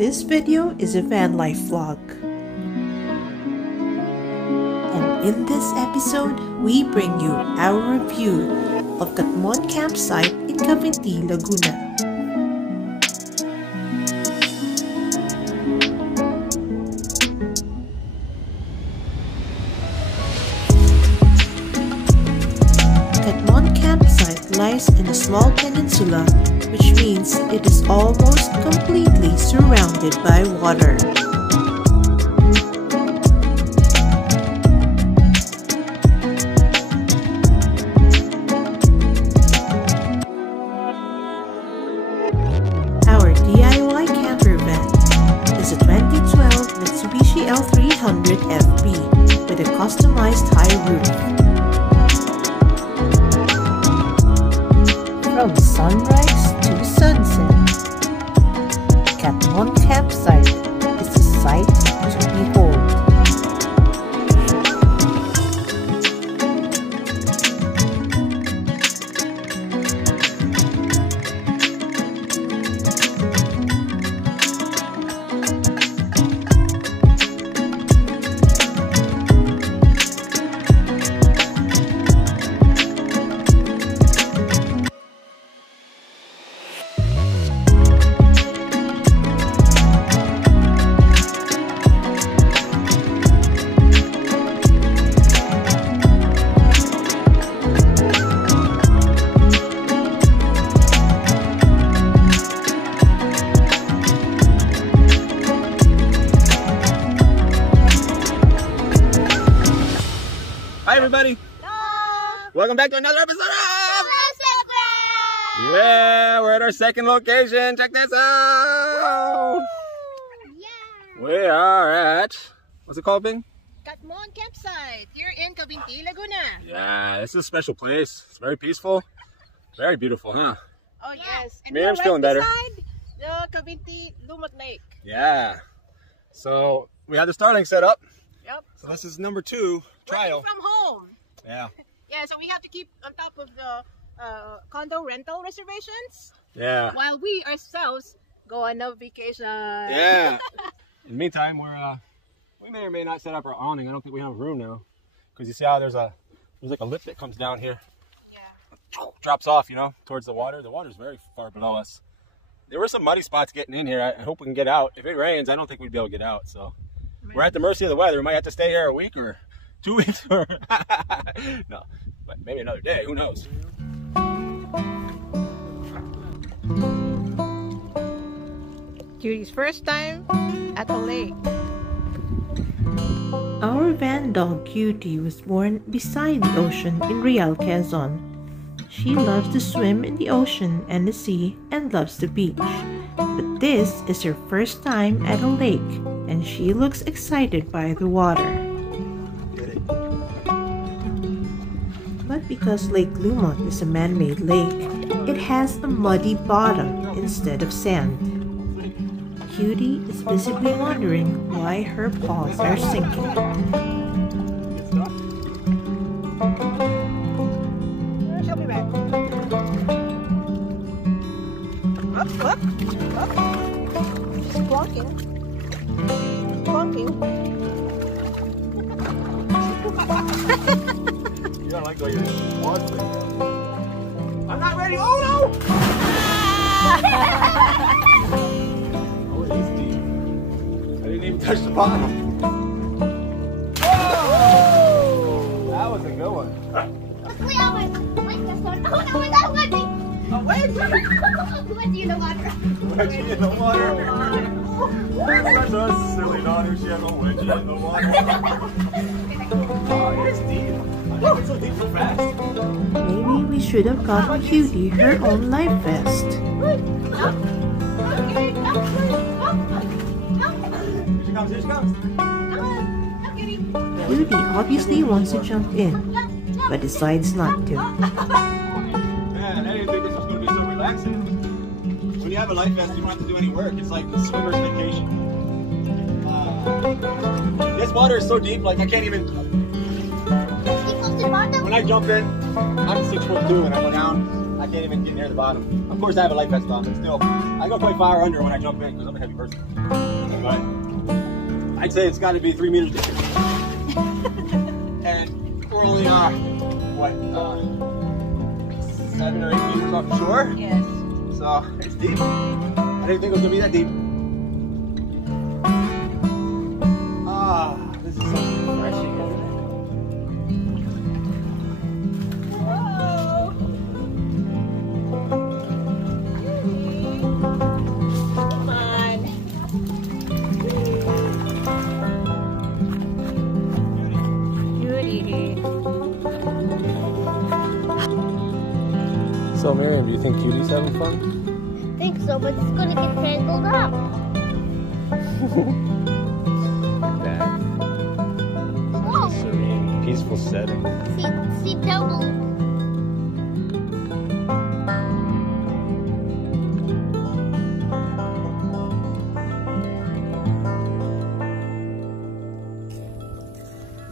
This video is a van life vlog. And in this episode, we bring you our review of Catmon Campsite in Cavinti, Laguna. Catmon Campsite lies in a small peninsula, which means it is almost completely surrounded by water. Our DIY campervan is a 2012 Mitsubishi L300 FB with a customized high roof. From sunrise to sunset, Catmon Campsite is a sight to behold. Hi everybody! Hello! Welcome back to another episode of FilAmstagram! Yeah, we're at our second location. Check this out! Yeah! We are at, what's it called, Bing? Catmon Campsite here in Cavinti, Laguna. Yeah, this is a special place. It's very peaceful. Very beautiful, huh? Oh yes. And Miriam's we're feeling better. beside the Cavinti Lumot Lake. Yeah. So we had the Starlink set up. Yep. So this is number 2 trial. Working from home. Yeah. Yeah, so we have to keep on top of the condo rental reservations. Yeah. While we ourselves go on a vacation. Yeah. In the meantime, we may or may not set up our awning. I don't think we have room now, because you see how there's like a lip that comes down here. Yeah. Drops off, you know, towards the water. The water's very far below us. There were some muddy spots getting in here. I hope we can get out. If it rains, I don't think we'd be able to get out. So we're at the mercy of the weather. We might have to stay here a week or 2 weeks, or no, but maybe another day. Who knows? Judy's first time at the lake. Our van dog Cutie was born beside the ocean in Real, Quezon. She loves to swim in the ocean and the sea and loves the beach. But this is her first time at a lake, and she looks excited by the water. But because Lake Lumot is a man-made lake, it has a muddy bottom instead of sand. Cutie is visibly wondering why her paws are sinking. She'll be back. Up. She's plonking. You don't like the way your paws are. I'm not ready. Oh no! Oh, it is deep. I didn't even touch the bottom. Whoa! That was a good one. Wedgie in the water. Wedgie in the water. That's such a silly daughter. She has a wedgie in the water. Oh, it's deep. I think it's so deep so fast. Maybe we should have gotten Cutie her own life vest. Here she comes. Cutie obviously wants to jump in, but decides not to. Man, I didn't think this was going to be so relaxing. When you have a life vest, you don't have to do any work. It's like a swimmer's vacation. This water is so deep, like I can't even... When I jump in, I'm 6'2" and I go down, I can't even get near the bottom. Of course, I have a life vest on, but still, I go quite far under when I jump in because I'm a heavy person. But I'd say it's got to be 3 meters deep. And we're only, what, 7 or 8 meters off the shore? Yes. So, it's deep. I didn't think it was going to be that deep. Ah, this is so refreshing, isn't it? Whoa. Come on. Beauty. So, Miriam, do you think Cutie's having fun? I think so, but it's gonna get tangled up. That. Oh, Serene, peaceful setting. see double.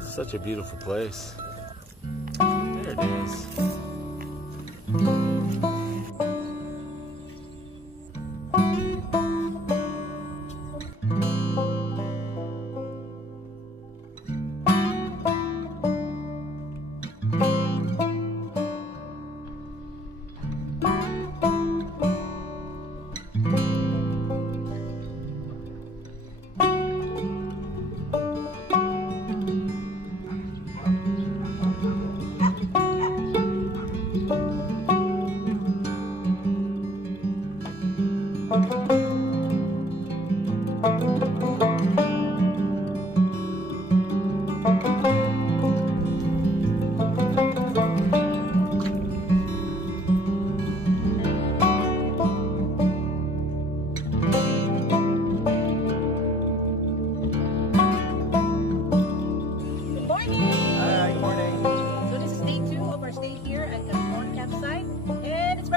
Such a beautiful place. There it is.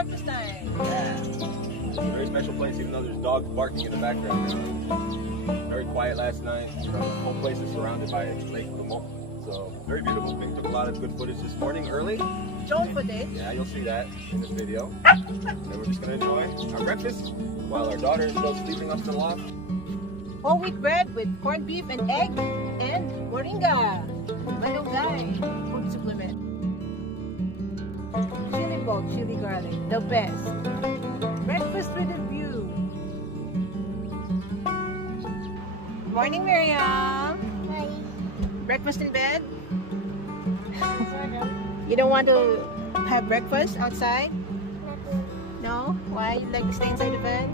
breakfast time. Yeah. It's a very special place, even though there's dogs barking in the background. Very quiet last night. The whole place is surrounded by Lake Lumot. So very beautiful. We took a lot of good footage this morning early. Drone footage. Yeah, you'll see that in this video. And we're just gonna enjoy our breakfast while our daughter is still sleeping up in the loft. Whole wheat bread with corned beef and egg and moringa. Malunggay. Food supplement. Chili ball, chili garlic. The best. Breakfast with a view. Morning, Miriam. Hi. Breakfast in bed? Sort of. You don't want to have breakfast outside? No? Why? You like to stay inside the van?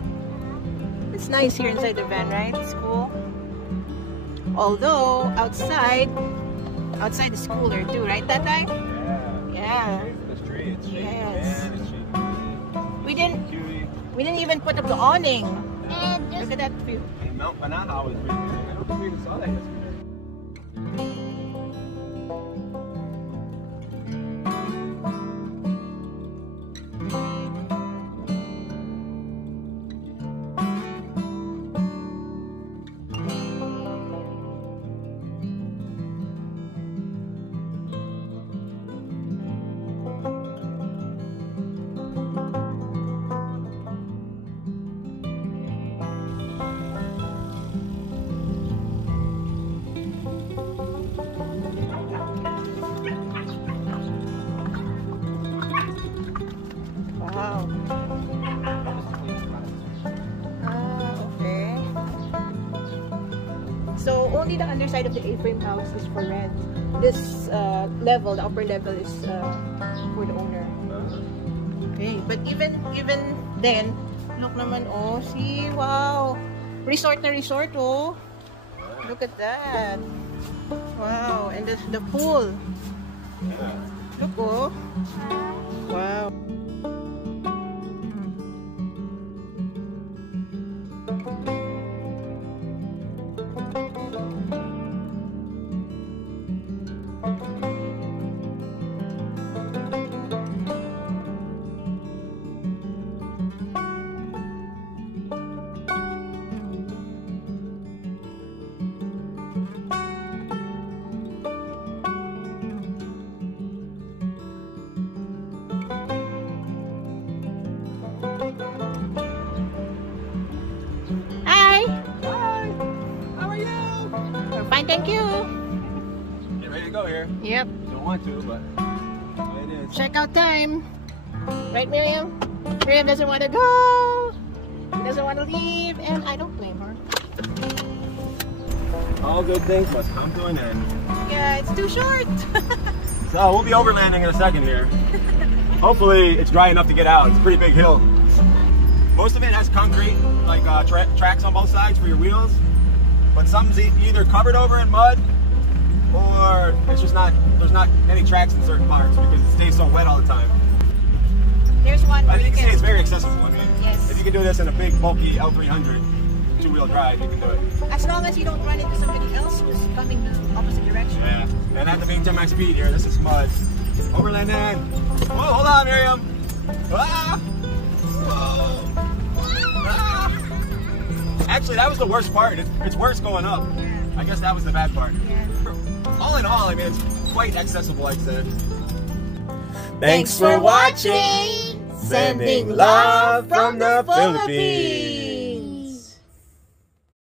It's nice here inside the van, right? It's cool. Although outside is cooler too, right, Tatay? Yeah. This tree, it's shaking, Yes. man. It's shaking. We didn't even put up the awning. And just Look at that view. And Mount Banana was really good. I don't think we even saw that yesterday. Wow. Okay. So only the underside of the A-frame house is for rent. This level, the upper level, is for the owner. Okay, but even then, look naman, oh, see, wow, resort na resort, oh. Look at that. Wow, and the pool. Look, oh. Wow. thank you. Get ready to go here. Yep. Don't want to, but it is. Checkout time. Right, Miriam? Miriam doesn't want to go. She doesn't want to leave, and I don't blame her. All good things must come to an end. Yeah, it's too short. So we'll be overlanding in a second here. Hopefully it's dry enough to get out. It's a pretty big hill. Most of it has concrete, like tracks on both sides for your wheels. But some's either covered over in mud, or it's just not, there's not any tracks in certain parts because it stays so wet all the time. There's one. But you can see it's very accessible. I mean, yes. If you can do this in a big, bulky L300 two-wheel drive, you can do it. As long as you don't run into somebody else who's coming the opposite direction. Yeah, and at the main 10 max speed here, this is mud. Overlanding. Whoa, hold on, Miriam. Ah! Whoa. Ah! Actually, that was the worst part. It's worse going up. Yeah. I guess that was the bad part. Yeah. All in all, I mean, it's quite accessible, like I said. Thanks for watching. Sending love from the Philippines.